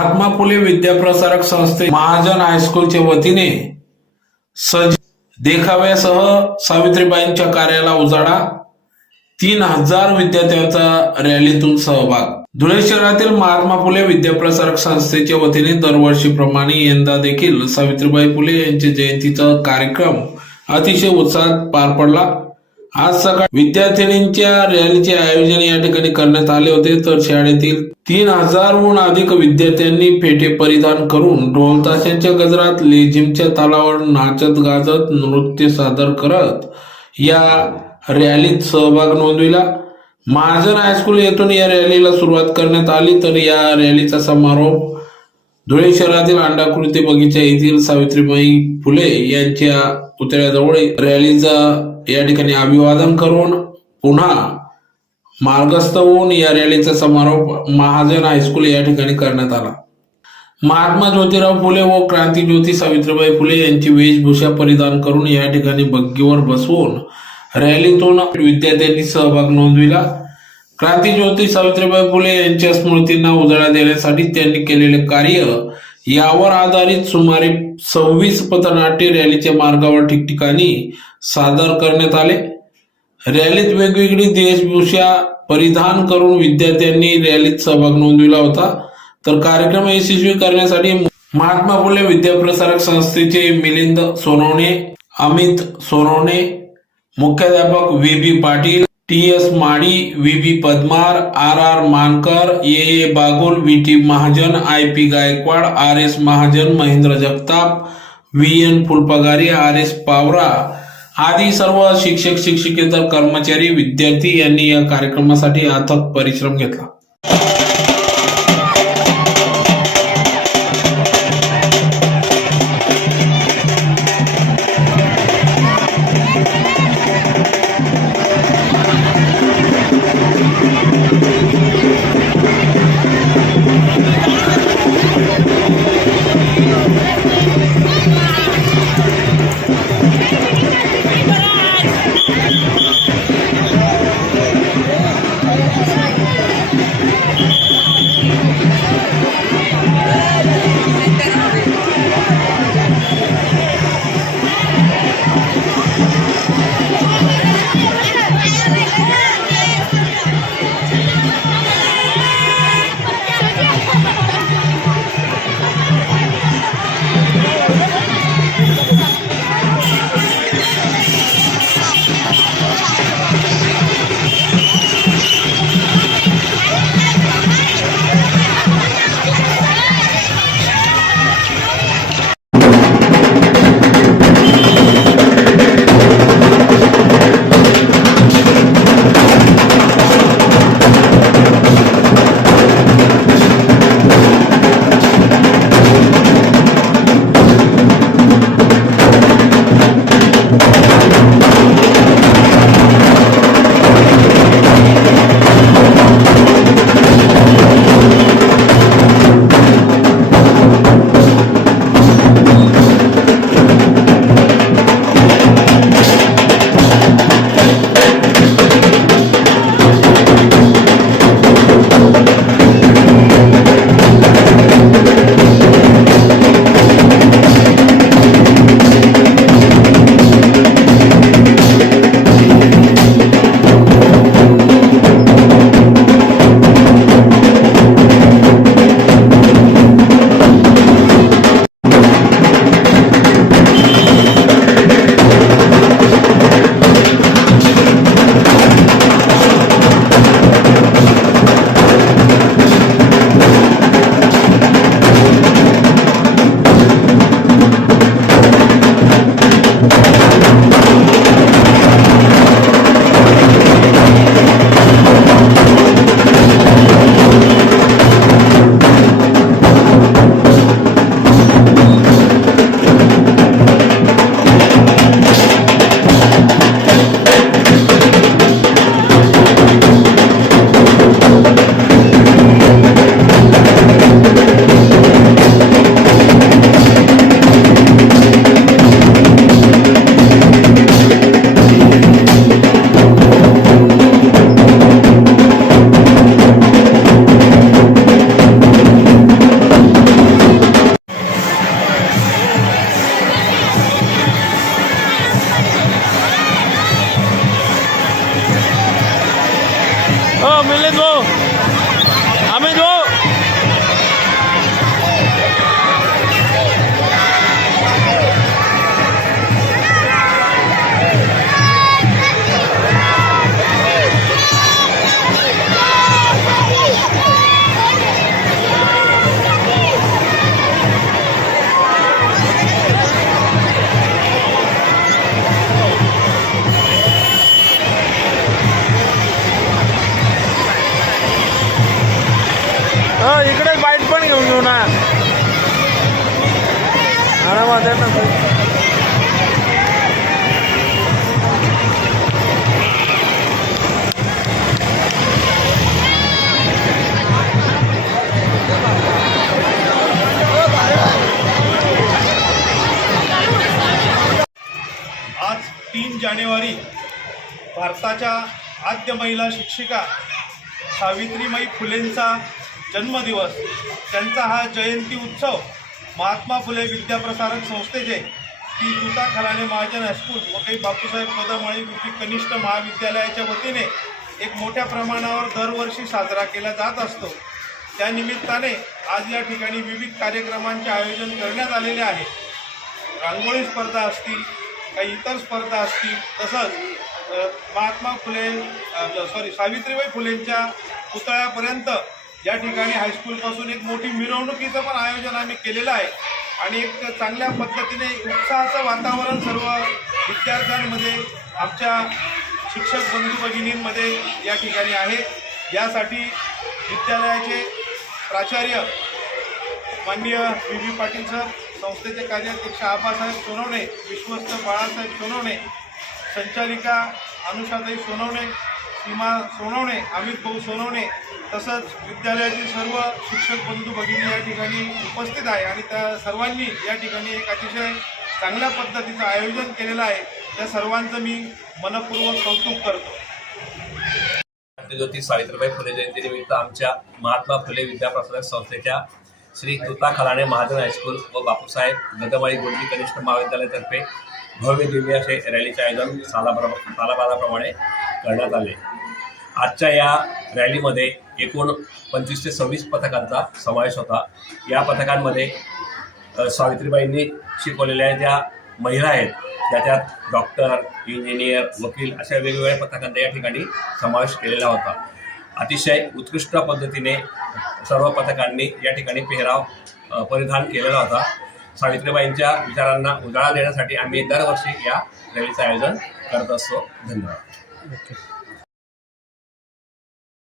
महात्मा फुले विद्याप्रसारक संस्थे महाजन हायस्कूलच्या वतीने सज देखाव्यासह सावित्रीबाईंच्या कार्याला उजाडा तीन हजार विद्यार्थ्यांचा रॅलीतून सहभाग. धुळे शहरातील महात्मा फुले विद्याप्रसारक संस्थेच्या वतीने दरवर्षीप्रमाणे यंदा देखील सावित्रीबाई फुले यांच्या जयंतीचा कार्यक्रम अतिशय उत्साहात पार पडला. आज सकाळी विद्यार्थिनींच्या रॅलीचे आयोजन या ठिकाणी करण्यात आले होते. तर शाळेतील तीन हजारहून अधिक विद्यार्थ्यांनी फेटे परिधान करून ढोलताशांच्या गजरात लेझिमच्या तालावर नाचत गाजत नृत्य सादर करत या रॅलीत सहभाग नोंदविला. महाजन हायस्कूल येथून या रॅलीला सुरुवात करण्यात आली. तर या रॅलीचा समारोप धुळे शहरातील अंडाकृती बगीचा येथील सावित्रीबाई फुले यांच्या पुतळ्याजवळ रॅलीचा या ठिकाणी अभिवादन करून पुन्हा मार्गस्थ होऊन या रॅलीचा समारोप महाजन हायस्कूल या ठिकाणी करण्यात आला. महात्मा ज्योतिराव फुले व क्रांतीज्योती सावित्रीबाई फुले यांची वेशभूषा परिधान करून या ठिकाणी बग्गीवर बसवून रॅलीतून विद्यार्थ्यांनी सहभाग नोंदविला. क्रांतीज्योती सावित्रीबाई फुले यांच्या स्मृतींना उजाळा देण्यासाठी त्यांनी केलेले कार्य यावर आधारित सुमारे सव्वीस पथनाट्य रॅलीच्या मार्गावर ठिकठिकाणी सादर करण्यात आले. रॅलीत वेगवेगळी देशभूषा परिधान करून विद्यार्थ्यांनी रॅलीत सहभाग नोंदविला होता. तर कार्यक्रम यशस्वी करण्यासाठी महात्मा फुले विद्याप्रसारक संस्थेचे मिलिंद सोनवणे अमित सोनवणे मुख्याध्यापक V B Patil T S Mali V B Padmar R R Mankar A A Bagul V T Mahajan I P Gaikwad R S Mahajan Mahendra Jagtap V N Phulpagari R S Pawara आदी सर्व शिक्षक शिक्षकेतर कर्मचारी विद्यार्थी यांनी या कार्यक्रमासाठी अथक परिश्रम घेतला. ¡Oh, Milengo! भारताच्या आद्य महिला शिक्षिका सावित्रीमाई फुलेंचा जन्मदिवस. त्यांचा हा जयंती उत्सव महात्मा फुले विद्याप्रसारक संस्थेचे की दुता खलाने महाजन हायस्कूल व काही बापूसाहेब कदमळी गुरुजी कनिष्ठ महाविद्यालयाच्या वतीने एक मोठ्या प्रमाणावर दरवर्षी साजरा केला जात असतो. त्या निमित्ताने आज या ठिकाणी विविध कार्यक्रमांचे आयोजन करण्यात आलेले आहे. रांगोळी स्पर्धा असतील काही इतर स्पर्धा असतील तसंच महात्मा फुले सॉरी सावित्रीबाई फुलेंच्या पुतळ्यापर्यंत या ठिकाणी हायस्कूलपासून एक मोठी मिरवणुकीचं पण आयोजन आम्ही केलेलं आहे. आणि एक चांगल्या पद्धतीने उत्साहाचं वातावरण सर्व विद्यार्थ्यांमध्ये आमच्या शिक्षक बंधू भगिनींमध्ये या ठिकाणी आहे. यासाठी विद्यालयाचे प्राचार्य माननीय बी बी पाटील सर संस्थेचे कार्याध्यक्ष आबासाहेब सोनवणे विश्वस्त बाळासाहेब सोनवणे संचालिका अनुषाताई सोनवणे सीमा सोनवणे अमित भाऊ सोनवणे तसंच विद्यालयातील सर्व शिक्षक बंधू भगिनी या ठिकाणी उपस्थित आहे आणि त्या सर्वांनी या ठिकाणी एक अतिशय चांगल्या पद्धतीचं आयोजन केलेलं आहे. त्या सर्वांचं मी मनपूर्वक कौतुक करतो. ज्योती सावित्रीबाई फुले जयंतीनिमित्त आमच्या महात्मा फुले विद्याप्रसारक संस्थेच्या श्री कृता खलाणे महाजन हायस्कूल व बापूसाहेब गदमाळी गुरुजी कनिष्ठ महाविद्यालयातर्फे भव्य दिव्य असे रॅलीचे आयोजन सालाप्र सालाबादाप्रमाणे करण्यात आले. आजच्या या रॅलीमध्ये एकूण पंचवीस ते सव्वीस पथकांचा समावेश होता. या पथकांमध्ये सावित्रीबाईंनी शिकवलेल्या ज्या महिला आहेत त्याच्यात डॉक्टर इंजिनियर वकील अशा वेगवेगळ्या पथकांचा या ठिकाणी समावेश केलेला होता. अतिशय उत्कृष्ट पद्धतीने सर्व पथकांनी या ठिकाणी पेहराव परिधान केलेला होता. सावित्रीबाईंच्या विचारांना उजाळा देण्यासाठी आम्ही दरवर्षी या रॅलीचं आयोजन करत असतो. धन्यवाद.